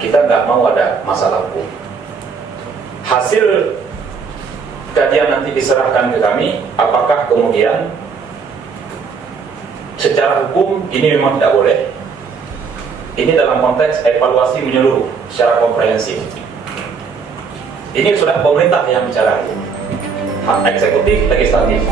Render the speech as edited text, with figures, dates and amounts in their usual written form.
kita nggak mau ada masalah hukum. Hasil kajian nanti diserahkan ke kami, apakah kemudian secara hukum ini memang tidak boleh. Ini dalam konteks evaluasi menyeluruh secara komprehensif. Ini sudah pemerintah yang bicara, hak eksekutif, legislatif.